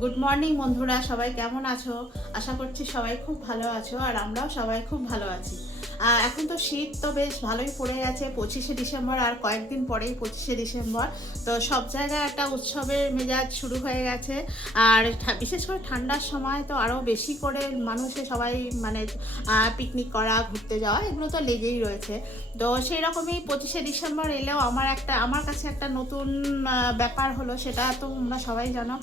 Good morning বন্ধুরা, সবাই কেমন আছো? আশা করছি সবাই খুব ভালো আছো, আর আমরাও সবাই খুব ভালো আছি। এখন তো শীত তো বেশ ভালোই পড়ে গেছে। পঁচিশে ডিসেম্বর আর কয়েকদিন পরেই পঁচিশে ডিসেম্বর। তো সব জায়গায় একটা উৎসবের মেজাজ শুরু হয়ে গেছে। আর বিশেষ করে ঠান্ডার সময় তো আরও বেশি করে মানুষে সবাই মানে পিকনিক করা, ঘুরতে যাওয়া, এগুলো তো লেগেই রয়েছে। তো সেই রকমই পঁচিশে ডিসেম্বর এলেও আমার একটা, আমার কাছে একটা নতুন ব্যাপার হলো সেটা তো তোমরা সবাই জানো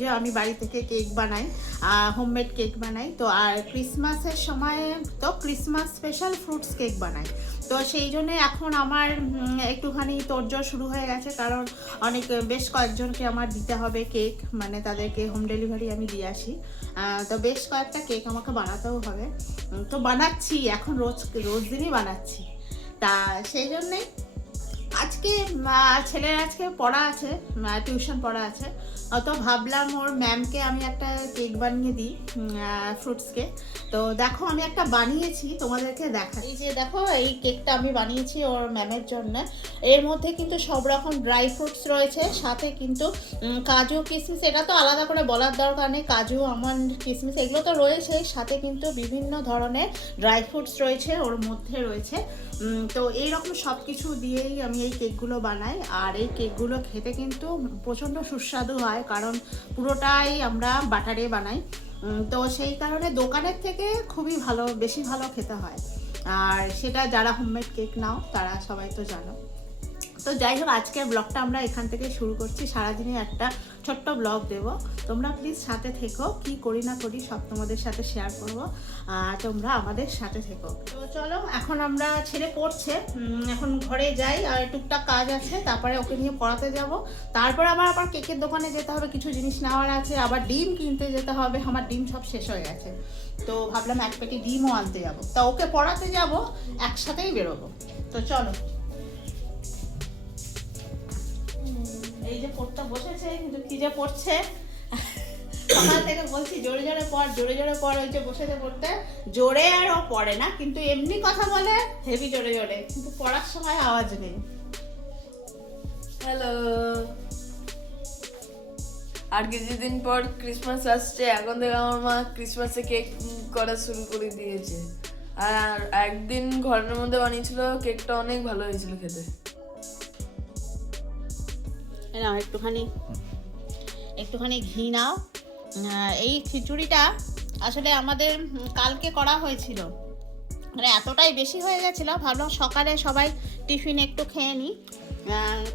যে আমি বাড়ি থেকে কেক বানাই হোমমেড কেক বানাই। তো আর ক্রিসমাসের সময় তো ক্রিসমাস স্পেশাল ফ্রুটস কেক বানাই। তো সেই জন্য এখন আমার একটুখানি তোড়জোড় শুরু হয়ে গেছে, কারণ অনেক, বেশ কয়েকজনকে আমার দিতে হবে কেক মানে তাদেরকে হোম ডেলিভারি আমি দিয়ে আসি। তো বেশ কয়েকটা কেক আমাকে বানাতেও হবে। তো বানাচ্ছি, এখন রোজ রোজ দিনই বানাচ্ছি। তা সেই জন্যে আজকে ছেলের আজকে পড়া আছে টিউশন পড়া আছে। তো ভাবলাম ওর ম্যামকে আমি একটা কেক বানিয়ে দিই ফ্রুটসকে তো দেখো, আমি একটা বানিয়েছি, তোমাদেরকে দেখা এই যে দেখো, এই কেকটা আমি বানিয়েছি ওর ম্যামের জন্য। এর মধ্যে কিন্তু সব রকম ড্রাই ফ্রুটস রয়েছে, সাথে কিন্তু কাজু কিশমিশ এটা তো আলাদা করে বলার দরকার নেই। কাজু আমন্ড কিশমিশ এগুলো তো রয়েছেই, সাথে কিন্তু বিভিন্ন ধরনের ড্রাই ফ্রুটস রয়েছে, ওর মধ্যে রয়েছে। তো এইরকম সব কিছু দিয়েই আমি এই কেকগুলো বানাই। আর এই কেকগুলো খেতে কিন্তু প্রচণ্ড সুস্বাদু হয়, কারণ পুরোটাই আমরা বাটারে বানাই। তো সেই কারণে দোকানের থেকে খুবই ভালো, বেশি ভালো খেতে হয়। আর সেটা যারা হোমমেড কেক নাও, তারা সবাই তো জানো। তো যাই হোক আজকের ব্লগটা আমরা এখান থেকে শুরু করছি। সারাদিনে একটা ছোট্ট ব্লগ দেব। তোমরা প্লিজ সাথে থেকো। কি করি না করি সব তোমাদের সাথে শেয়ার করব। আর তোমরা আমাদের সাথে থেকো। তো চলো, এখন আমরা ছেলে পড়ছে। এখন ঘরে যাই আর টুকটাক কাজ আছে। তারপরে ওকে নিয়ে পড়াতে যাব। তারপর আবার আবার কেকের দোকানে যেতে হবে, কিছু জিনিস নেওয়ার আছে। আবার ডিম কিনতে যেতে হবে। আমার ডিম সব শেষ হয়ে গেছে। তো ভাবলাম এক পেটি ডিমও আনতে যাব। তা ওকে পড়াতে যাব, একসাথেই বেরোবো। তো চলো। এই যে পড়তে বসেছে, কিন্তু কি যে পড়ছে? সকাল থেকে বলছি, জোরে জোরে পড়, জোরে জোরে পড়, ওই যে বসেছে পড়তে জোরে আর ও পড়ে না, কিন্তু এমনি কথা বলে, হেভি জোরে জোরে, কিন্তু পড়ার সময় আওয়াজ নেই। হ্যালো আর কিছুদিন পর ক্রিসমাস আসছে, এখন থেকে আমার মা ক্রিসমাসে কেক করা শুরু করে দিয়েছে। আর একদিন ঘরের মধ্যে বানিয়েছিল কেকটা অনেক ভালো হয়েছিল খেতে। নাও, একটুখানি। একটুখানি ঘি নাও। এই খিচুড়িটা আসলে আমাদের কালকে করা হয়েছিল। মানে এতটাই বেশি হয়ে গেছিল, ভাবলাম সকালে সবাই টিফিন একটু খেয়ে নিই।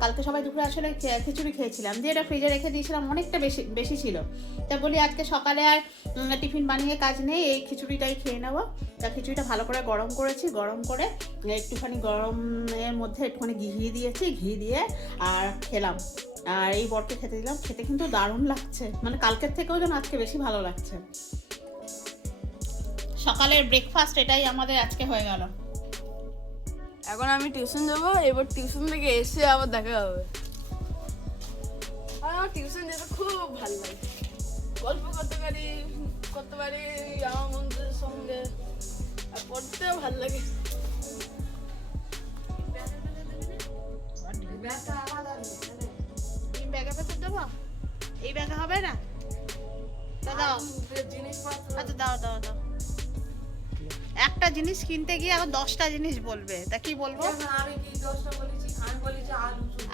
কালকে সবাই দুপুরে আসলে খিচুড়ি খেয়েছিলাম। দিয়ে এটা ফ্রিজে রেখে দিয়েছিলাম, অনেকটা বেশি বেশি ছিল। তা বলি আজকে সকালে আর টিফিন বানিয়ে কাজ নেই, এই খিচুড়িটাই খেয়ে নেব। তা খিচুড়িটা ভালো করে গরম করেছি, গরম করে একটুখানি গরমের মধ্যে একটুখানি ঘি দিয়েছি, ঘি দিয়ে আর খেলাম। আর এই বরকে খেতে দিলাম। খেতে কিন্তু দারুণ লাগছে। মানে কালকের থেকেও যেন আজকে বেশি ভালো লাগছে। সকালের ব্রেকফাস্ট এটাই আমাদের আজকে হয়ে গেল। এখন আমি টিউশন যাব এবার টিউশন থেকে এসে আবার দেখা হবে। আর আমার টিউশন যেতে খুব ভালো লাগে। গল্প করতে পারি করতে পারি আমার বন্ধুদের সঙ্গে আর পড়তেও ভালো লাগে। ডিম এই ব্যাগে হবে না? দাও। আচ্ছা দাও দাও দাও। একটা জিনিস কিনতে গিয়ে এখন দশটা জিনিস বলবে। তা কি বলব?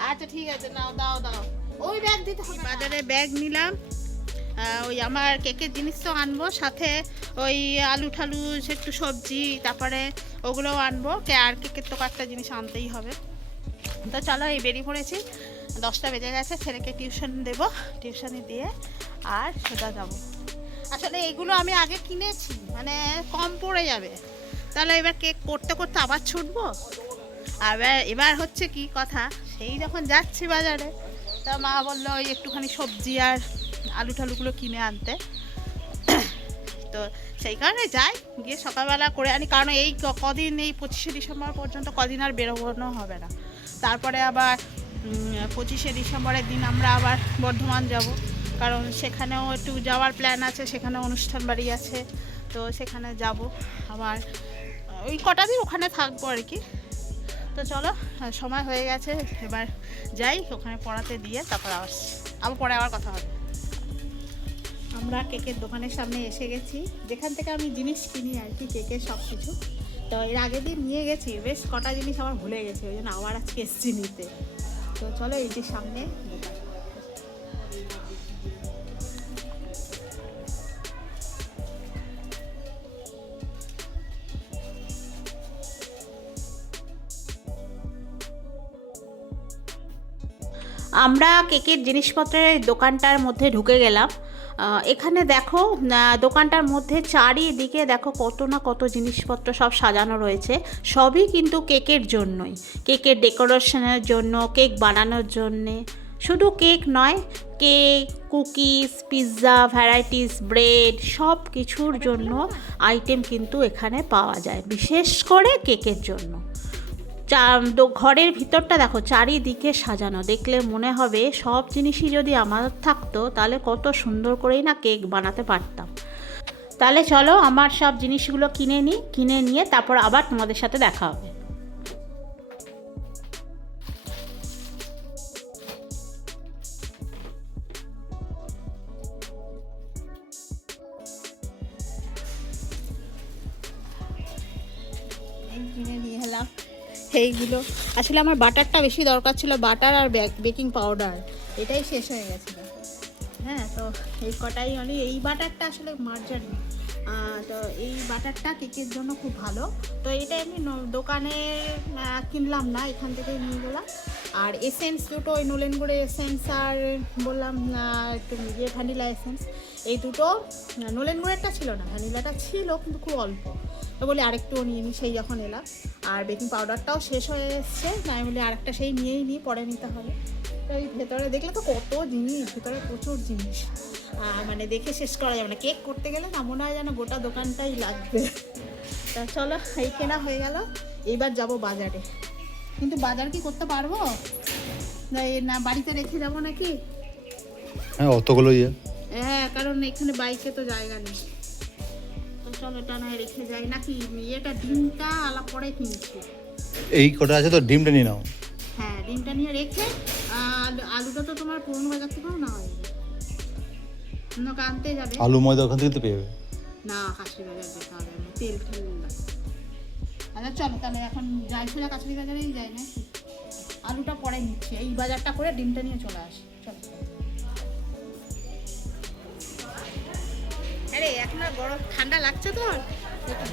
আচ্ছা ঠিক আছে নাও দাও দাও। ওই ব্যাগ দিতে হবে বাজারে ব্যাগ নিলাম। ওই আমার কেকের জিনিস তো আনব সাথে ওই আলু ঠালু একটু সবজি তারপরে ওগুলোও আনব। কে আর কেকের তো কয়েকটা জিনিস আনতেই হবে। তো চলো এই বেরিয়ে পড়েছি। দশটা বেজে গেছে, ছেলেকে টিউশন দেব টিউশনে দিয়ে আর সোজা যাব। আসলে এগুলো আমি আগে কিনেছি মানে কম পড়ে যাবে। তাহলে এবার কেক করতে করতে আবার ছুটবো। আবার এবার হচ্ছে কি কথা, সেই যখন যাচ্ছি বাজারে, তা মা বলল ওই একটুখানি সবজি আর আলু টালুগুলো কিনে আনতে। তো সেই কারণে যাই, গিয়ে সকালবেলা করে আনি, কারণ এই কদিন, এই পঁচিশে ডিসেম্বর পর্যন্ত কদিন আর বেরোনো হবে না। তারপরে আবার পঁচিশে ডিসেম্বরের দিন আমরা আবার বর্ধমান যাব। কারণ সেখানেও একটু যাওয়ার প্ল্যান আছে সেখানে অনুষ্ঠান বাড়ি আছে, তো সেখানে যাব। আবার ওই কটা দিন ওখানে থাকব আর কি। তো চলো সময় হয়ে গেছে, এবার যাই, ওখানে পড়াতে দিয়ে তারপর আবার আবার পরে আবার কথা হবে। আমরা কেকের দোকানের সামনে এসে গেছি। যেখান থেকে আমি জিনিস কিনি আর কি, কেকের সব কিছু তো এর আগের দিন নিয়ে গেছি, বেশ কটা জিনিস আমার ভুলে গেছে, ওই জন্য আবার আজকে এসছি নিতে। তো চলো এই যে সামনে। আমরা কেকের জিনিসপত্রের দোকানটার মধ্যে ঢুকে গেলাম। এখানে দেখো দোকানটার মধ্যে চারিদিকে দেখো কত না কত জিনিসপত্র সব সাজানো রয়েছে। সবই কিন্তু কেকের জন্যই। কেকের ডেকোরেশনের জন্য, কেক বানানোর জন্যে। শুধু কেক নয়, cake, cookies, pizza, varieties, bread সব কিছুর জন্য আইটেম কিন্তু এখানে পাওয়া যায়। বিশেষ করে কেকের জন্য। চা- ঘরের ভিতরটা দেখো, চারিদিকে সাজানো। দেখলে মনে হবে সব জিনিসই যদি আমার থাকতো, তাহলে কত সুন্দর করেই না কেক বানাতে পারতাম। তাহলে চলো, আমার সব জিনিসগুলো কিনে নিই কিনে নিয়ে তারপর আবার তোমাদের সাথে দেখা হবে। এইগুলো। আসলে আমার বাটারটা বেশি দরকার ছিল, বাটার আর বেকিং পাউডার এটাই শেষ হয়ে গেছিল হ্যাঁ তো এই কটাই মানে এই বাটারটা আসলে মার্জারি তো এই বাটারটা কেকের জন্য খুব ভালো। তো এটা ন- দোকানে কিনলাম না, এখান থেকে নিয়ে গেলাম। আর এসেন্স দুটো, ওই নোলেন করে এসেন্স আর বললাম একটু ইয়ে ভ্যানিলা এসেন্স এই দুটো নোলেন ছিল না ভ্যানিলাটা ছিল, কিন্তু খুব অল্প। তো বলি আরেকটু নিয়ে নিই সেই যখন এলাম। আর বেকিং পাউডারটাও শেষ হয়ে এসছে আমি বলি আরেকটা সেই নিয়েই নিই পরে নিতে হবে। তো এই ভেতরে দেখলে তো কত জিনিস ভেতরে প্রচুর জিনিস। আর মানে দেখে শেষ করা যাবে না কেক করতে গেলে না মনে হয় যেন গোটা দোকানটাই লাগবে। তা চলো এই কেনা হয়ে গেল এইবার যাব বাজারে। কিন্তু বাজার কি করতে পারব? না না বাড়িতে রেখে যাব নাকি? হ্যাঁ অতগুলো ইয়ে। হ্যাঁ কারণ এখানে বাইকে তো জায়গা নেই। চলো এটা নয় রেখে যাই। নাকি ইয়েটা ডিমটা আলা পরে কিনছি। এই কটা আছে তো ডিমটা নিয়ে নাও। হ্যাঁ ডিমটা নিয়ে রেখে আলুটা তো তোমার পুরনো বাজার থেকেও না হয় অন্যকে আনতে যাবে। আলু ময়দা ওখান থেকে তো পেয়ে যাবে। না কাশি বাজার যেতে হবে না তেল ঠেল আচ্ছা চলো তাহলে এখন যাই সোজা কাছারি বাজারেই যাই না। আলুটা পরে নিচ্ছি এই বাজারটা করে ডিমটা নিয়ে চলে আসি। চলো। আরে এখন আর গরম ঠান্ডা লাগছে তো।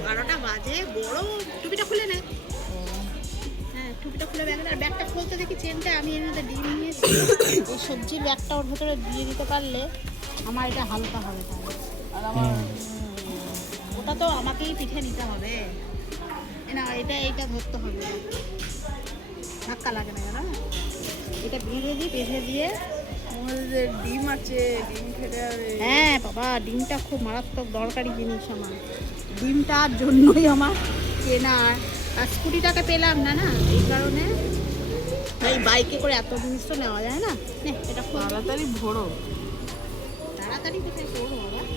বারোটা বাজে গরম টুপিটা খুলে নে। হ্যাঁ টুপিটা খুলে ব্যাগ আর ব্যাগটা খুলতে দেখি চেনটা আমি এর মধ্যে ডিম নিয়েছি। এই সবজির ব্যাগটা ওর ভেতরে দিয়ে দিতে পারলে আমার এটা হালকা হবে তাহলে। আর আমার ওটা তো আমাকেই পিঠে নিতে হবে। না এটা এইটা ধরতে হবে। ধাক্কা লাগে না জানো? এটা বেঁধে দিই বেঁধে দিয়ে আমাদের ডিম আছে ডিম খেতে হবে। হ্যাঁ বাবা ডিমটা খুব মারাত্মক দরকারি জিনিস আমার। ডিমটার জন্যই আমার কেনা। আর স্কুটিটাকে পেলাম না না? এই কারণে। এই বাইকে করে এত জিনিস তো নেওয়া যায় না? নে এটা খুব তাড়াতাড়ি ভরো। তাড়াতাড়ি কোথায় করব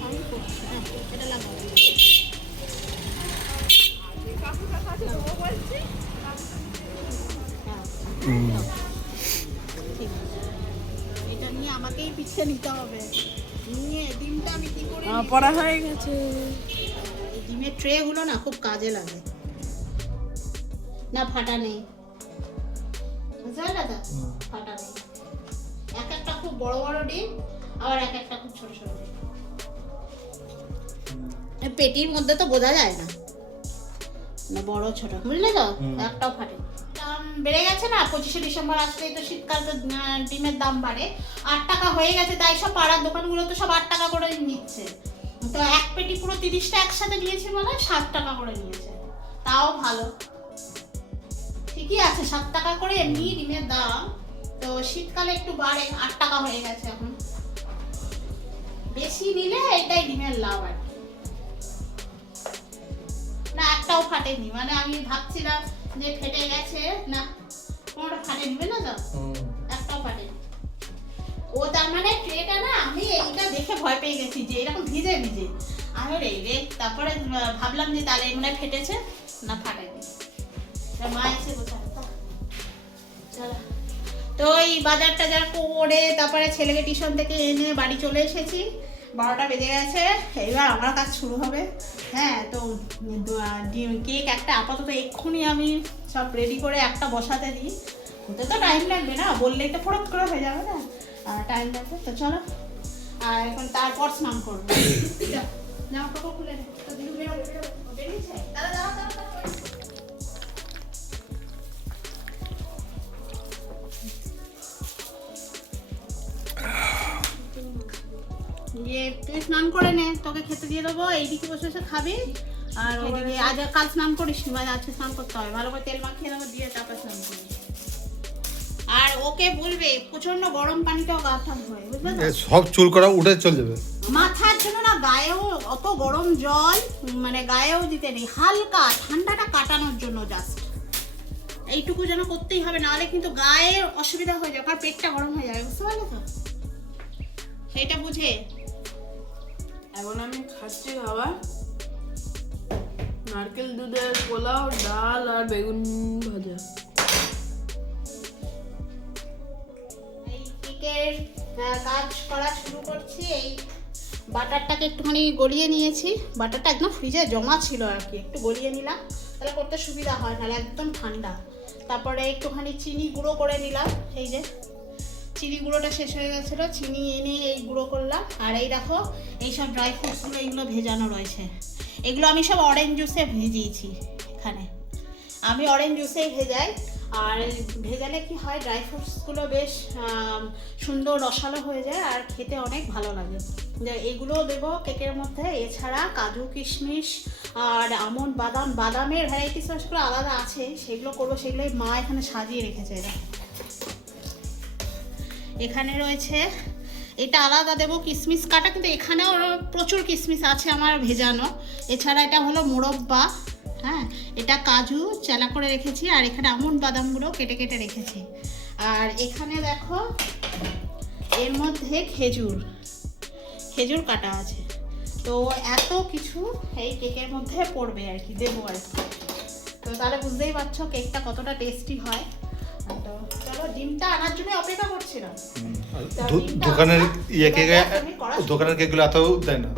আমি করছি হ্যাঁ এটা লাগাবো হ্যাঁ হুম। আছে। এটা নিয়ে আমাকেই পিছিয়ে নিতে হবে। নিয়ে ডিমটা আমি কি করে পড়া হয়ে গেছে। ডিমের ট্রেগুলো না খুব কাজে লাগে। না ফাটা নেই। তো? ফাটা নেই। এক একটা খুব বড় বড় ডিম আবার এক একটা খুব ছোট ছোট ডিম। পেটির মধ্যে তো বোঝা যায় না। না বড় ছোট। বুঝলে তো? একটাও ফাটে বেড়ে গেছে না, পঁচিশে ডিসেম্বর আসলেই তো শীতকাল তো ডিমের দাম বাড়ে। আট টাকা হয়ে গেছে, তাই সব পাড়ার দোকানগুলো তো সব আট টাকা করে নিচ্ছে। তো এক পেটি পুরো তিরিশটা একসাথে নিয়েছে বলে সাত টাকা করে নিয়েছে। তাও ভালো। ঠিকই আছে, সাত টাকা করে এমনি ডিমের দাম। তো শীতকালে একটু বাড়ে, আট টাকা হয়ে গেছে এখন। বেশি নিলে এটাই ডিমের লাভ আর। না, একটাও ফাটেনি মানে আমি ভাবছিলাম যে ফেটে গেছে না কোনোটা ফাটেনি বুঝলে তো? একটাও ফাটেনি ও তার মানে ট্রেটা না আমি এইটা দেখে ভয় পেয়ে গেছি যে এরকম ভিজে ভিজে। আমি রে রে তারপরে ভাবলাম যে তাহলে মনে ফেটেছে না ফাটেনি। মা এসে বসে চলো। তো এই বাজার টাজার করে তারপরে ছেলেকে টিউশন থেকে এনে বাড়ি চলে এসেছি। বারোটা বেজে গেছে এবার আমার কাজ শুরু হবে। হ্যাঁ তো ডিম, কেক একটা, আপাতত এক্ষুনি আমি সব রেডি করে একটা বসাতে দিই। ওতে তো টাইম লাগবে না, বললেই তো ফোরত করে হয়ে যাবে না। আর টাইম লাগবে, তো চলো। আর এখন তারপর স্নান করব। জামা কাপড় খুলে দিদু। ইয়ে তুই স্নান করে নে তোকে খেতে দিয়ে দেবো এইদিকে বসে বসে খাবি। আর ওইদিকে আজ কাল স্নান করিস নি মানে আজকে স্নান করতে হবে। ভালো করে তেল মাখিয়ে দেবো দিয়ে তারপর স্নান করবি আর ওকে বলবে প্রচণ্ড গরম পানিটাও গা হয় বুঝলে সব চুল করা উঠে চলে যাবে। মাথার জন্য না গায়েও অত গরম জল মানে গায়েও দিতে নেই হালকা ঠান্ডাটা কাটানোর জন্য জাস্ট এইটুকু যেন করতেই হবে নাহলে কিন্তু গায়ে অসুবিধা হয়ে যাবে কারণ পেটটা গরম হয়ে যাবে বুঝতে পারলে তো? সেইটা বুঝে এখন আমি খাচ্ছি খাবার। নারকেল দুধের পোলাও, ডাল আর বেগুন ভাজা। কাজ করা শুরু করছি। এই বাটারটাকে একটুখানি গলিয়ে নিয়েছি। বাটারটা একদম ফ্রিজে জমা ছিল আর কি, একটু গলিয়ে নিলাম। তাহলে করতে সুবিধা হয়, নাহলে একদম ঠান্ডা। তারপরে একটুখানি চিনি গুঁড়ো করে নিলাম, এই যে। চিনি গুঁড়োটা শেষ হয়ে গেছিল, চিনি এনে এই গুঁড়ো করলাম। আর এই দেখো এইসব ড্রাই ফ্রুটসগুলো এইগুলো ভেজানো রয়েছে। এগুলো আমি সব অরেঞ্জ জুসে ভেজিয়েছি এখানে। আমি অরেঞ্জ জুসেই ভেজাই। আর ভেজালে কি হয় ড্রাই ফ্রুটসগুলো বেশ সুন্দর রসালো হয়ে যায় আর খেতে অনেক ভালো লাগে। এগুলো দেবো কেকের মধ্যে। এছাড়া কাজু, কিশমিশ আর আমন্ড বাদাম, বাদামের ভ্যারাইটিসগুলো আলাদা আছে। সেগুলো করব, সেগুলোই মা এখানে সাজিয়ে রেখেছে। এরা এখানে রয়েছে। এটা আলাদা দেবো কিশমিশ কাটা, কিন্তু এখানেও প্রচুর কিশমিশ আছে আমার ভেজানো। এছাড়া এটা হলো মোরব্বা হ্যাঁ? এটা কাজু, চালা করে রেখেছি, আর এখানে আমন্ড বাদামগুলো কেটে কেটে রেখেছি। আর এখানে দেখো, এর মধ্যে খেজুর খেজুর কাটা আছে। তো এত কিছু এই কেকের মধ্যে পড়বে আর কি, দেবো আর কি। তো তাহলে বুঝতেই পারছ কেকটা কতটা টেস্টি হয়। ডিমটা আনার জন্য অপেক্ষা করছিলাম দোকানের ইয়ে কেক দোকানের কেকগুলো এত দেয় না।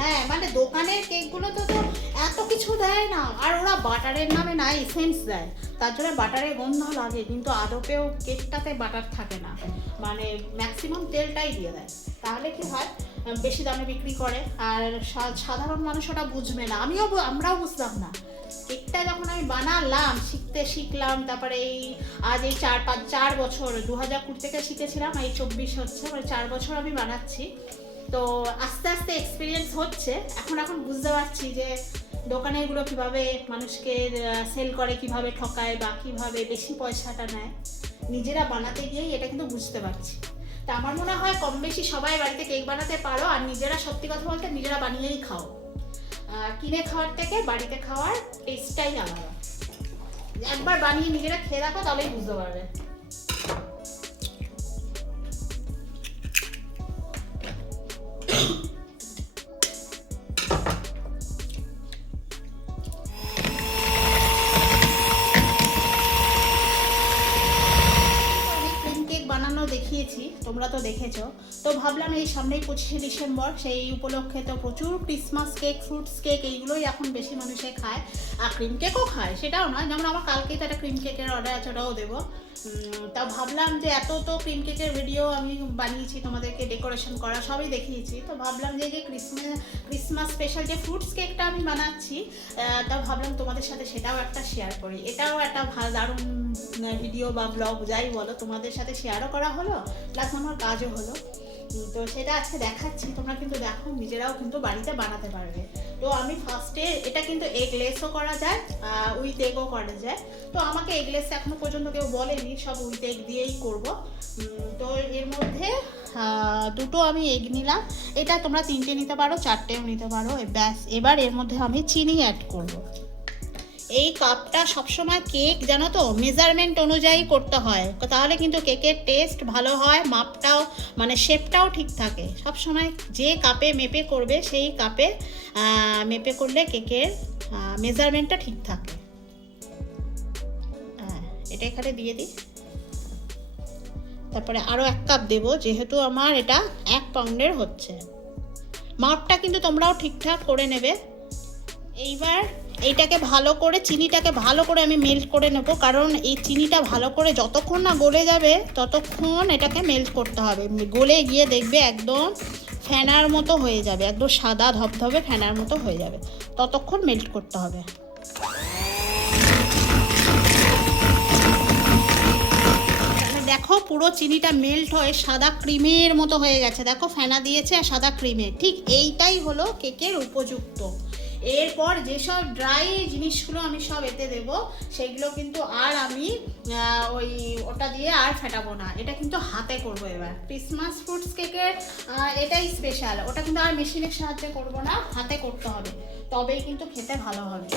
হ্যাঁ মানে দোকানের কেকগুলো তো তো এত কিছু দেয় না। আর ওরা বাটারের নামে না এসেন্স দেয়। তার জন্য বাটারের গন্ধ লাগে কিন্তু আদপেও কেকটাতে বাটার থাকে না। মানে ম্যাক্সিমাম তেলটাই দিয়ে দেয়। তাহলে কি হয়? বেশি দামে বিক্রি করে। আর সাধারণ মানুষ ওটা বুঝবে না। আমিও আমরাও বুঝতাম না। কেকটা যখন আমি বানালাম, শিখতে শিখলাম, তারপরে এই আজ এই চার পাঁচ, চার বছর দু হাজার কুড়ি থেকে শিখেছিলাম এই চব্বিশ হচ্ছে মানে চার বছর আমি বানাচ্ছি। তো আস্তে আস্তে এক্সপিরিয়েন্স হচ্ছে। এখন এখন বুঝতে পারছি যে দোকানেরগুলো কীভাবে মানুষকে সেল করে, কীভাবে ঠকায় বা কীভাবে বেশি পয়সাটা নেয়, নিজেরা বানাতে গিয়েই এটা কিন্তু বুঝতে পারছি। তা আমার মনে হয় কম বেশি সবাই বাড়িতে কেক বানাতে পারো, আর নিজেরা সত্যি কথা বলতে নিজেরা বানিয়েই খাও। কিনে খাওয়ার থেকে বাড়িতে খাওয়ার টেস্টটাই আলাদা একবার বানিয়ে নিজেরা খেয়ে দেখো, তাহলেই বুঝতে পারবে। তো ভাবলাম এই সামনেই পঁচিশে ডিসেম্বর, সেই উপলক্ষে তো প্রচুর ক্রিসমাস কেক ফ্রুটস কেক এইগুলোই এখন বেশি মানুষে খায় আর ক্রিম কেকও খায়, সেটাও নয়। যেমন আমার কালকেই তো একটা ক্রিম কেকের অর্ডার আছে, ওটাও দেবো। তা ভাবলাম যে এত তো ক্রিম কেকের ভিডিও আমি বানিয়েছি, তোমাদেরকে ডেকোরেশন করা সবই দেখিয়েছি। তো ভাবলাম যে যে ক্রিসমাস ক্রিসমাস স্পেশাল যে ফ্রুটস কেকটা আমি বানাচ্ছি তা ভাবলাম তোমাদের সাথে সেটাও একটা শেয়ার করি। এটাও একটা দারুণ ভিডিও বা ব্লগ যাই বলো, তোমাদের সাথে শেয়ারও করা হলো প্লাস আমার কাজও হলো। তো সেটা আজকে দেখাচ্ছি। তোমরা কিন্তু দেখো, নিজেরাও কিন্তু বাড়িতে বানাতে পারবে। তো আমি ফার্স্টে এটা কিন্তু এগলেসও করা যায় উইথ এগও করা যায়। তো আমাকে এগলেস এখনও পর্যন্ত কেউ বলেনি, সব উইথ এগ দিয়েই করব। তো এর মধ্যে দুটো আমি এগ নিলাম। এটা তোমরা তিনটে নিতে পারো, চারটেও নিতে পারো। ব্যাস, এবার এর মধ্যে আমি চিনি অ্যাড করব। এই কাপটা সবসময় কেক জানো তো মেজারমেন্ট অনুযায়ী করতে হয়। তাহলে কিন্তু কেকের টেস্ট ভালো হয়, মাপটাও মানে শেপটাও ঠিক থাকে। সবসময় যে কাপে মেপে করবে, সেই কাপে মেপে করলে কেকের মেজারমেন্টটা ঠিক থাকে। হ্যাঁ এটা এখানে দিয়ে দিই। তারপরে আরও এক কাপ দেবো, যেহেতু আমার এটা এক পাউন্ডের হচ্ছে। মাপটা কিন্তু তোমরাও ঠিকঠাক করে নেবে। এইবার এইটাকে ভালো করে, চিনিটাকে ভালো করে আমি মেল্ট করে নেব। কারণ এই চিনিটা ভালো করে যতক্ষণ না গলে যাবে, ততক্ষণ এটাকে মেল্ট করতে হবে। গলে গিয়ে দেখবে একদম ফেনার মতো হয়ে যাবে, একদম সাদা ধবধবে ফেনার মতো হয়ে যাবে। ততক্ষণ মেল্ট করতে হবে। তাহলে দেখো পুরো চিনিটা মেল্ট হয়ে সাদা ক্রিমের মতো হয়ে গেছে। দেখো ফেনা দিয়েছে আর সাদা ক্রিমের ঠিক এইটাই হলো কেকের উপযুক্ত। এরপর যেসব ড্রাই জিনিসগুলো আমি সব এতে দেব, সেগুলো কিন্তু আর আমি ওই ওটা দিয়ে আর ফেটাবো না। এটা কিন্তু হাতে করব এবার। ক্রিসমাস ফ্রুটস কেকের এটাই স্পেশাল ওটা কিন্তু আর মেশিনের সাহায্যে করব না, হাতে করতে হবে। তবেই কিন্তু খেতে ভালো হবে।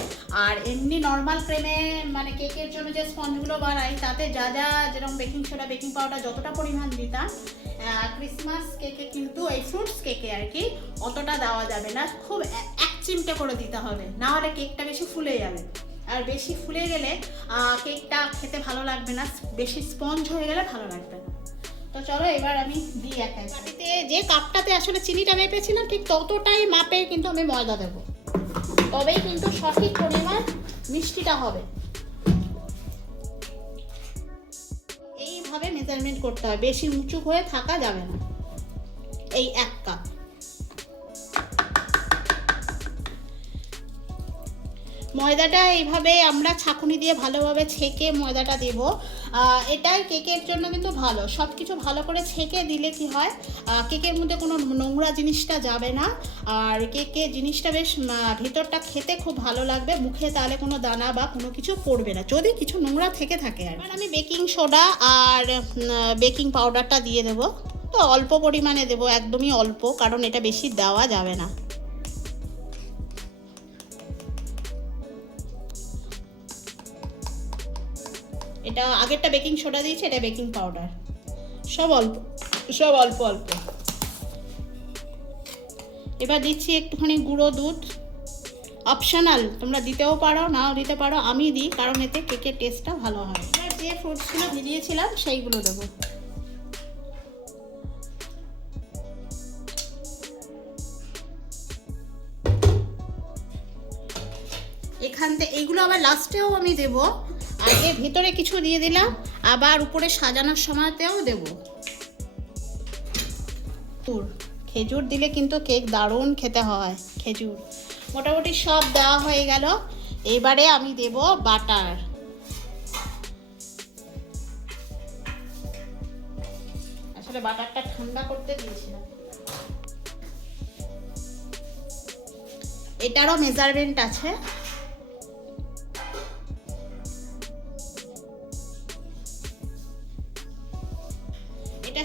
আর এমনি নর্মাল ক্রেমে মানে কেকের জন্য যে স্পঞ্জগুলো বানাই, তাতে যা যা যেরকম বেকিং সোডা বেকিং পাউডার যতটা পরিমাণ দিতাম ক্রিসমাস কেকে কিন্তু এই ফ্রুটস কেকে আর কি, অতটা দেওয়া যাবে না। খুব এক চিমটে করে দিতে হবে। না হলে কেকটা বেশি ফুলে যাবে। আর বেশি ফুলে গেলে কেকটা খেতে ভালো লাগবে না। বেশি স্পঞ্জ হয়ে গেলে ভালো লাগবে না। তো চলো এবার আমি দিই এক বাটিতে যে কাপটাতে আসলে চিনিটা মেপেছিলাম, ঠিক ততটাই মাপে কিন্তু আমি ময়দা দেবো। তবেই কিন্তু সঠিক পরিমাণ মিষ্টিটা হবে। এইভাবে মেজারমেন্ট করতে হবে। বেশি উঁচু হয়ে থাকা যাবে না। এই এক কাপ। ময়দাটা এইভাবে আমরা ছাঁকুনি দিয়ে ভালোভাবে ছেঁকে ময়দাটা দেব। এটাই কেকের জন্য কিন্তু ভালো। সব কিছু ভালো করে ছেঁকে দিলে কি হয় কেকের মধ্যে কোনো নোংরা জিনিসটা যাবে না। আর কেকে জিনিসটা বেশ ভিতরটা খেতে খুব ভালো লাগবে। মুখে তাহলে কোনো দানা বা কোনো কিছু পড়বে না। যদি কিছু নোংরা থেকে থাকে আর আমি বেকিং সোডা আর বেকিং পাউডারটা দিয়ে দেবো। তো অল্প পরিমাণে দেবো, একদমই অল্প, কারণ এটা বেশি দেওয়া যাবে না। এটা আগেরটা বেকিং সোডা দিয়েছে এটা বেকিং পাউডার সব অল্প। সব অল্প অল্প। এবার দিচ্ছি একটুখানি গুঁড়ো দুধ। অপশনাল তোমরা দিতেও পারো নাও দিতে পারো আমি দিই কারণ এতে কেকের টেস্টটা ভালো হয়। এবার যে ফ্রুটসগুলো ভিজিয়েছিলাম সেইগুলো দেবো। এখান থেকে এইগুলো আবার লাস্টেও আমি দেব। আগে ভেতরে কিছু দিয়ে দিলাম, আবার উপরে সাজানোর সময়তেও দেব। খেজুর। খেজুর দিলে কিন্তু কেক দারুণ খেতে হয়, খেজুর। মোটামুটি সব দেওয়া হয়ে গেল। এবারে আমি দেব বাটার। আসলে বাটারটা ঠান্ডা করতে দিয়েছিলাম। এটারও মেজারমেন্ট আছে।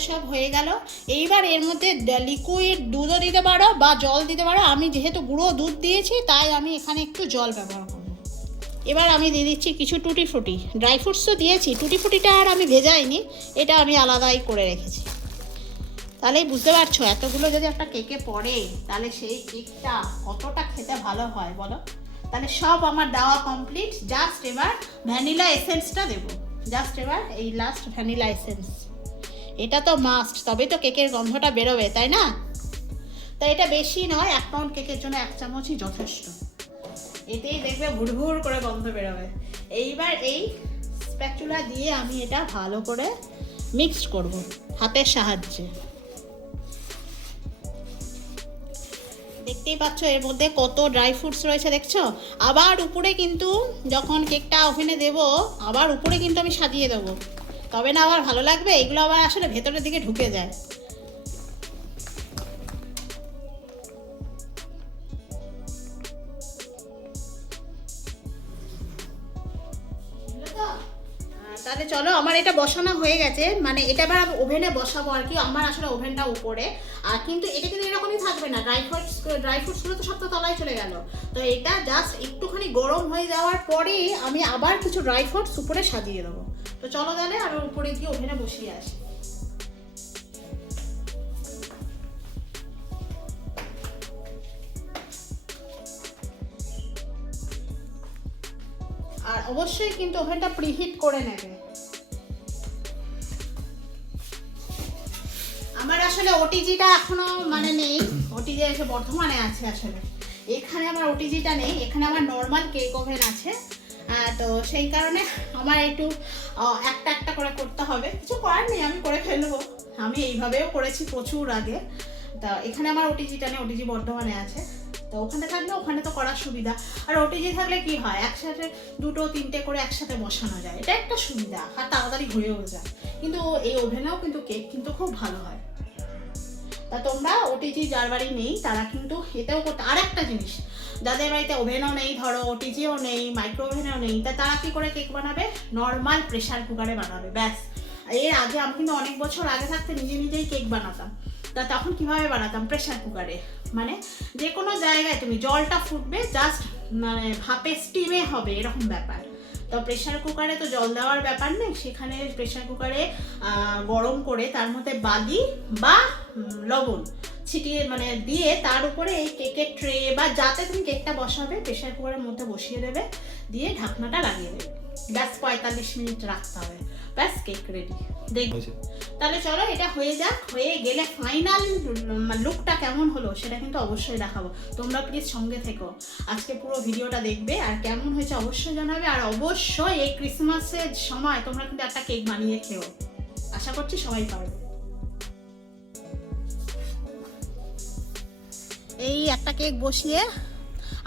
সব হয়ে গেল। এইবার এর মধ্যে লিকুইড দুধও দিতে পারো বা জল দিতে পারো। আমি যেহেতু গুঁড়ো দুধ দিয়েছি, তাই আমি এখানে একটু জল ব্যবহার করব। এবার আমি দিয়ে দিচ্ছি কিছু টুটি ফুটি। ড্রাই ফ্রুটস তো দিয়েছি, টুটি ফুটিটা আর আমি ভেজাইনি, এটা আমি আলাদাই করে রেখেছি। তাহলেই বুঝতে পারছ, এতগুলো যদি একটা কেকে পড়ে, তাহলে সেই কেকটা কতটা খেতে ভালো হয় বলো? তাহলে সব আমার দেওয়া কমপ্লিট জাস্ট এবার ভ্যানিলা এসেন্সটা দেবো। জাস্ট এবার এই লাস্ট ভ্যানিলা এসেন্স এটা তো মাস্ট তবেই তো কেকের গন্ধটা বেরোবে, তাই না? তো এটা বেশি নয়, এক পাউন্ড কেকের জন্য এক চামচই যথেষ্ট। এতেই দেখবে ভুরভুর করে গন্ধ বেরোবে। এইবার এই স্প্যাচুলা দিয়ে আমি এটা ভালো করে মিক্সড করব, হাতের সাহায্যে। দেখতেই পাচ্ছ, এর মধ্যে কত ড্রাই ফ্রুটস রয়েছে, দেখছ? আবার উপরে কিন্তু যখন কেকটা ওভেনে দেব, আবার উপরে কিন্তু আমি সাজিয়ে দেবো। তবে না আবার ভালো লাগবে এগুলো আবার আসলে ভেতরের দিকে ঢুকে যায়। আহ, তাহলে চলো আমার এটা বসানো হয়ে গেছে। মানে এটা এবার আমি ওভেনে বসাবো আর কি আমার আসলে ওভেনটা উপরে। আর কিন্তু এটা কিন্তু এরকমই থাকবে না ড্রাই ফ্রুটস ড্রাই ফ্রুটসগুলো তো সব তো তলায় চলে গেল। তো এটা জাস্ট একটুখানি গরম হয়ে যাওয়ার পরে আমি আবার কিছু ড্রাই ফ্রুটস উপরে সাজিয়ে দেবো। চলো তাহলে আমি উপরে গিয়ে ওভেনে বসিয়ে আসি। আর অবশ্যই কিন্তু ওভেনটা প্রিহিট করে নেবে। আমার আসলে ওটিজিটা এখনও মানে নেই। ওটিজি এসে বর্ধমানে আছে আসলে। এখানে আমার ওটিজিটা নেই। এখানে আমার নর্মাল কেক ওভেন আছে। তো সেই কারণে আমার একটু একটা একটা করে করতে হবে। কিছু করার নেই, আমি করে ফেলব। আমি এইভাবেও করেছি প্রচুর আগে। তা এখানে আমার ওটিজিটা নেই ওটিজি বর্ধমানে আছে। তো ওখানে থাকলে ওখানে তো করার সুবিধা। আর ওটিজি থাকলে কি হয়, একসাথে দুটো, তিনটে করে একসাথে বসানো যায়। এটা একটা সুবিধা, আর তাড়াতাড়ি হয়েও যায়। কিন্তু এই ওভেনেও কিন্তু কেক কিন্তু খুব ভালো হয়। তা তোমরা ওটিজি যার বাড়ি নেই, তারা কিন্তু এটাও করতে আর একটা জিনিস যাদের বাড়িতে ওভেনও নেই, ধরো টিজিও নেই মাইক্রো ওভেনও নেই, তা তারা কি করে কেক বানাবে? নর্মাল প্রেশার কুকারে বানাবে, ব্যাস। এর আগে আমি কিন্তু অনেক বছর আগে থাকতে নিজে নিজেই কেক বানাতাম। তা তখন কীভাবে বানাতাম? প্রেসার কুকারে মানে যে কোনো জায়গায় তুমি জলটা ফুটবে জাস্ট মানে ভাপে স্টিমে হবে, এরকম ব্যাপার। তো প্রেশার কুকারে তো জল দেওয়ার ব্যাপার নেই, সেখানে প্রেশার কুকারে গরম করে তার মধ্যে বালি বা লবণ। ছিটিয়ে মানে দিয়ে তার উপরে এই কেকের ট্রে বা যাতে তুমি কেকটা বসাবে প্রেশার কুকারের মধ্যে বসিয়ে দেবে দিয়ে ঢাকনাটা লাগিয়ে দেবে। ব্যাস পঁয়তাল্লিশ মিনিট রাখতে হবে। ব্যাস কেক রেডি দেখবে তাহলে চলো এটা হয়ে যাক। হয়ে গেলে ফাইনাল লুকটা কেমন হলো সেটা কিন্তু অবশ্যই দেখাবো। তোমরা প্লিজ সঙ্গে থেকো। আজকে পুরো ভিডিওটা দেখবে আর কেমন হয়েছে অবশ্যই জানাবে। আর অবশ্যই এই ক্রিসমাসের সময় তোমরা কিন্তু একটা কেক বানিয়ে খেও। আশা করছি সবাই পারবে। এই একটা কেক বসিয়ে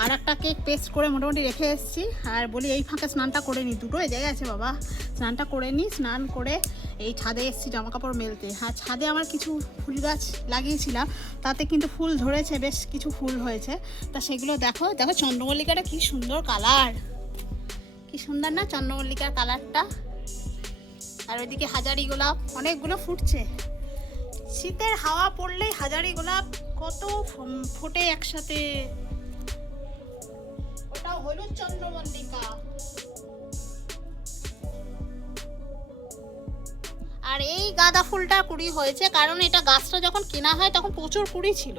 আর একটা কেক পেস্ট করে মোটামুটি রেখে এসেছি। আর বলি, এই ফাঁকে স্নানটা করে নিই দুটো জায়গায় আছে বাবা। স্নানটা করে নিই স্নান করে এই ছাদে এসেছি জামা কাপড় মেলতে। হ্যাঁ ছাদে আমার কিছু ফুল গাছ লাগিয়েছিলাম, তাতে কিন্তু ফুল ধরেছে, বেশ কিছু ফুল হয়েছে। তা সেগুলো দেখো দেখো চন্দ্রমল্লিকাটা কি সুন্দর কালার। কি সুন্দর না চন্দ্রমল্লিকার কালারটা। আর ওইদিকে হাজারি গোলাপ, অনেকগুলো ফুটছে। শীতের হাওয়া পড়লেই হাজারি গোলাপ কত ফোটে একসাথে। ওটা হলুদ চন্দ্রমল্লিকা। আর এই গাঁদা ফুলটা কুড়ি হয়েছে, কারণ এটা গাছটা যখন কেনা হয় তখন প্রচুর কুড়ি ছিল।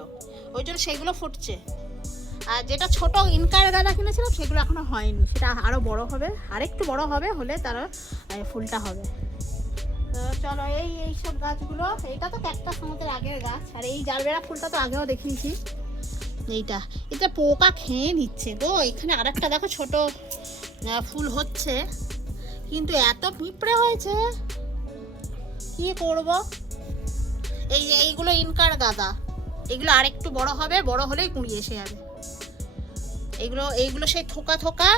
ওই জন্য সেগুলো ফুটছে। আর যেটা ছোট ইনকার গাঁদা কিনেছিলাম সেগুলো এখনও হয়নি। সেটা আরও বড় হবে, আরেকটু বড় হবে হলে তার ফুলটা হবে। তো চলো, এই এই সব গাছগুলো এইটা তো ক্যাকটাস আমাদের আগের গাছ, আর এই জারবেরা ফুলটা তো আগেও দেখিয়েছি। এইটা, এটা পোকা খেয়ে নিচ্ছে গো, এখানে আরেকটা দেখো ছোট ফুল হচ্ছে, কিন্তু এত পিঁপড়ে হয়েছে। কি করব? এই এইগুলো ইনকার গাদা, এগুলো আরেকটু বড় হবে, বড় হলেই কুড়ি এসে যাবে। এইগুলো এইগুলো সেই থোকা থোকা,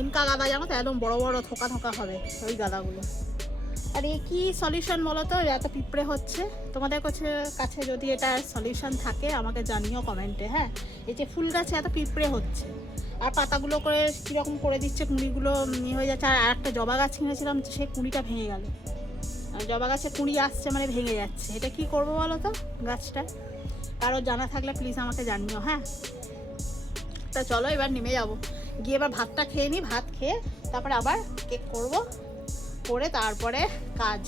ইনকা গাদা জানো তো, একদম বড় বড় থোকা থোকা হবে, ওই গাদাগুলো। আর এ কি সলিউশন বলো তো এত পিঁপড়ে হচ্ছে। তোমাদের কাছে কাছে যদি এটা সলিউশন থাকে, আমাকে জানিও কমেন্টে হ্যাঁ? এই যে ফুল গাছে এত পিঁপড়ে হচ্ছে। আর পাতাগুলো করে কীরকম করে দিচ্ছে, কুঁড়িগুলো ইয়ে হয়ে যাচ্ছে। আর একটা জবা গাছ কিনেছিলাম সেই কুঁড়িটা ভেঙে গেল। জবা গাছে কুঁড়ি আসছে মানে ভেঙে যাচ্ছে। এটা কি করব বলো তো গাছটা? কারও জানা থাকলে প্লিজ আমাকে জানিও হ্যাঁ? তা চলো, এবার নেমে যাব। গিয়ে এবার ভাতটা খেয়ে নিই ভাত খেয়ে তারপরে আবার কেক করব। করে তারপরে কাজ।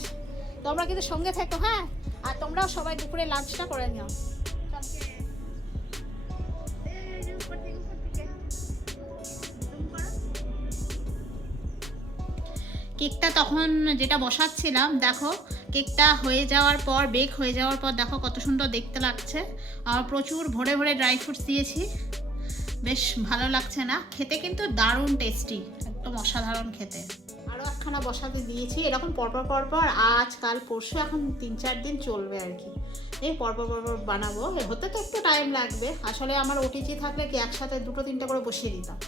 তোমরা কিন্তু সঙ্গে থেকো হ্যাঁ? আর তোমরাও সবাই দুপুরে লাঞ্চটা করে নিও। কেকটা তখন যেটা বসাচ্ছিলাম, দেখো, কেকটা হয়ে যাওয়ার পর বেক হয়ে যাওয়ার পর, দেখো কত সুন্দর দেখতে লাগছে। আর প্রচুর ভরে ভরে ড্রাই ফ্রুটস দিয়েছি। বেশ ভালো লাগছে না। খেতে কিন্তু দারুণ টেস্টি একদম অসাধারণ খেতে। একখানা বসাতে দিয়েছি। এরকম পরপর পরপর, আজ, কাল, পরশু, এখন তিন, চার দিন চলবে আর কি। এই পরপর পরপর বানাবো। হতে তো একটু টাইম লাগবে। আসলে আমার ওটিজি থাকলে কি একসাথে দুটো, তিনটে করে বসিয়ে দিতাম।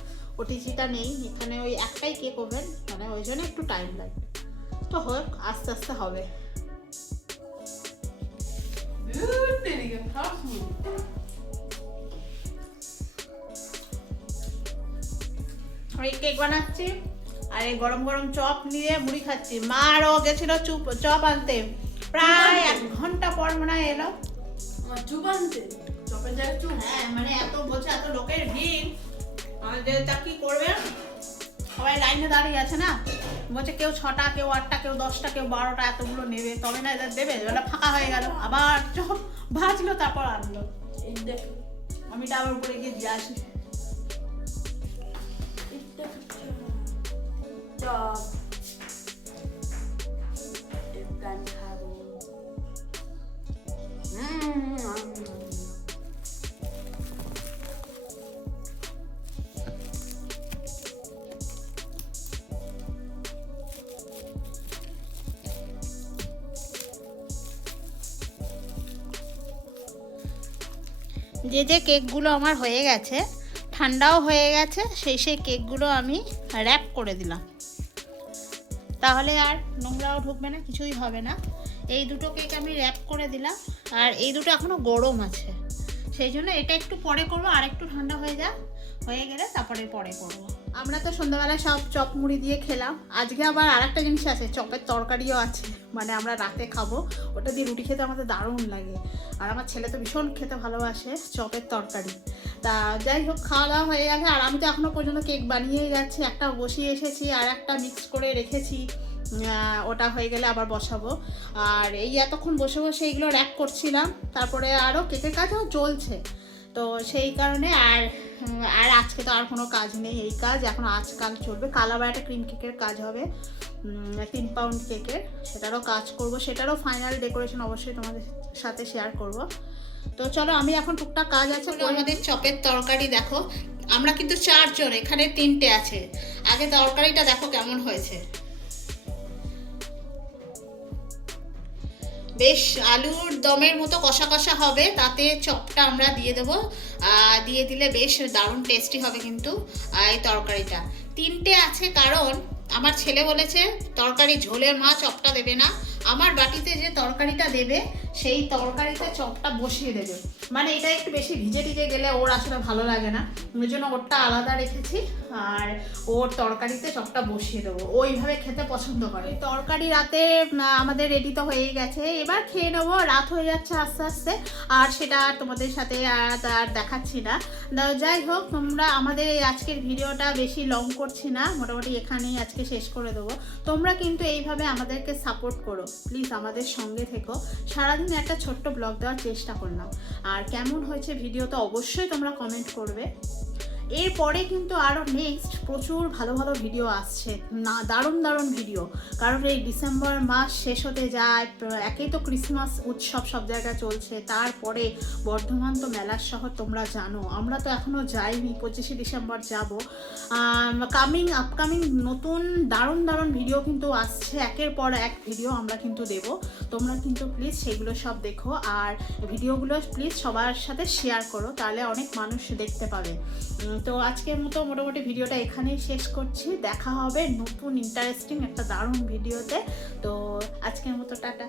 ওটিজিটা নেই। এখানে ওই একটাই কেক ওভেন মানে ওই জন্য একটু টাইম লাগবে। তো হোক, আস্তে আস্তে হবে। কেক বানাচ্ছি। আর এই গরম গরম চপ নিয়ে মুড়ি খাচ্ছি। মা আরও গেছিল চুপ চপ আনতে। প্রায় এক ঘণ্টা পর মনে হয় এলো। চুপ আনতে? চপের জায়গায় চুপ? হ্যাঁ মানে এত বলছে এত লোকের ভিড়। যে তা কি করবে? সবাই লাইনে দাঁড়িয়ে আছে না? বলছে কেউ ছটা কেউ আটটা কেউ দশটা কেউ বারোটা এতগুলো নেবে। তবে না এদের দেবে। ওটা ফাঁকা হয়ে গেল। আবার চপ ভাজলো তারপর আনলো। দেখ। আমি তো আবার উপরে গিয়ে আসি। job. If having. Mm -hmm. যে যে কেকগুলো আমার হয়ে গেছে, ঠান্ডাও হয়ে গেছে, সেই সেই কেকগুলো আমি র্যাপ করে দিলাম তাহলে আর নোংরাও ঢুকবে না, কিছুই হবে না এই দুটো কেক আমি র্যাপ করে দিলাম, আর এই দুটো এখনও গরম আছে সেই জন্য এটা একটু পরে করব, আর একটু ঠান্ডা হয়ে যাক, হয়ে গেলে তারপরে পরে করব। আমরা তো সন্ধ্যাবেলায় সব চপ মুড়ি দিয়ে খেলাম। আজকে আবার আর একটা জিনিস আছে, চপের তরকারিও আছে। মানে আমরা রাতে খাব। ওটা দিয়ে রুটি খেতে আমাদের দারুণ লাগে। আর আমার ছেলে তো ভীষণ খেতে ভালোবাসে চপের তরকারি। তা যাই হোক, খাওয়া দাওয়া হয়ে গেছে। আর আমি তো এখনও পর্যন্ত কেক বানিয়েই যাচ্ছি। একটা বসিয়ে এসেছি আর একটা মিক্স করে রেখেছি। ওটা হয়ে গেলে আবার বসাবো। আর এই এতক্ষণ বসে বসে এইগুলো র্যাক করছিলাম। তারপরে আরও কেকের কাজও চলছে। তো সেই কারণে আর আর আজকে তো আর কোনো কাজ নেই এই কাজ। এখন আজকাল চলবে। কাল একটা ক্রিম কেকের কাজ হবে। তিন পাউন্ড কেকের সেটারও কাজ করব। সেটারও ফাইনাল ডেকোরেশন অবশ্যই তোমাদের সাথে শেয়ার করব। তো চলো, আমি এখন টুকটাক কাজ আছে। আমাদের চপের তরকারি দেখো। আমরা কিন্তু চারজন, এখানে তিনটে আছে। আগে তরকারিটা দেখো কেমন হয়েছে। বেশ আলুর দমের মতো কষা কষা হবে, তাতে চপটা আমরা দিয়ে দেবো। দিয়ে দিলে বেশ দারুণ টেস্টি হবে কিন্তু এই তরকারিটা। তিনটে আছে কারণ, আমার ছেলে বলেছে, তরকারি ঝোলের মা চপটা দেবে না। আমার বাটিতে যে তরকারিটা দেবে, সেই তরকারিতে চপটা বসিয়ে দেবে। মানে এটা একটু বেশি ভিজে টিজে গেলে ওর আসলে ভালো লাগে না। ওই জন্য ওরটা আলাদা রেখেছি আর ওর তরকারিতে চপটা বসিয়ে দেবো। ওইভাবে খেতে পছন্দ করে। তরকারি রাতে আমাদের রেডি তো হয়েই গেছে। এবার খেয়ে নেব। রাত হয়ে যাচ্ছে আস্তে আস্তে। আর সেটা তোমাদের সাথে আর দেখাচ্ছি না। যাই হোক, তোমরা আমাদের এই আজকের ভিডিওটা বেশি লং করছি না। মোটামুটি এখানেই আজকে শেষ করে দেবো। তোমরা কিন্তু এইভাবে আমাদেরকে সাপোর্ট করো। প্লিজ আমাদের সঙ্গে থেকো। সারাদিন একটা ছোট্ট ব্লগ দেওয়ার চেষ্টা করলাম। আর কেমন হয়েছে ভিডিও তো অবশ্যই তোমরা কমেন্ট করবে। এরপরে কিন্তু আরও নেক্সট প্রচুর ভালো ভালো ভিডিও আসছে। না, দারুণ দারুণ ভিডিও কারণ এই ডিসেম্বর মাস শেষ হতে যায় একেই তো ক্রিসমাস উৎসব সব জায়গায় চলছে, তারপরে বর্ধমান তো মেলার শহর তোমরা জানো। আমরা তো এখনও যাইনি, পঁচিশে ডিসেম্বর যাব। কামিং আপকামিং নতুন দারুণ দারুণ ভিডিও কিন্তু আসছে। একের পর এক ভিডিও আমরা কিন্তু দেব। তোমরা কিন্তু প্লিজ সেগুলো সব দেখো। আর ভিডিওগুলো প্লিজ সবার সাথে শেয়ার করো, তাহলে অনেক মানুষ দেখতে পাবে। তো আজকের মতো মোটামুটি ভিডিওটা এখানেই শেষ করছি। দেখা হবে নতুন ইন্টারেস্টিং একটা দারুণ ভিডিওতে। তো আজকের মতো টাটা।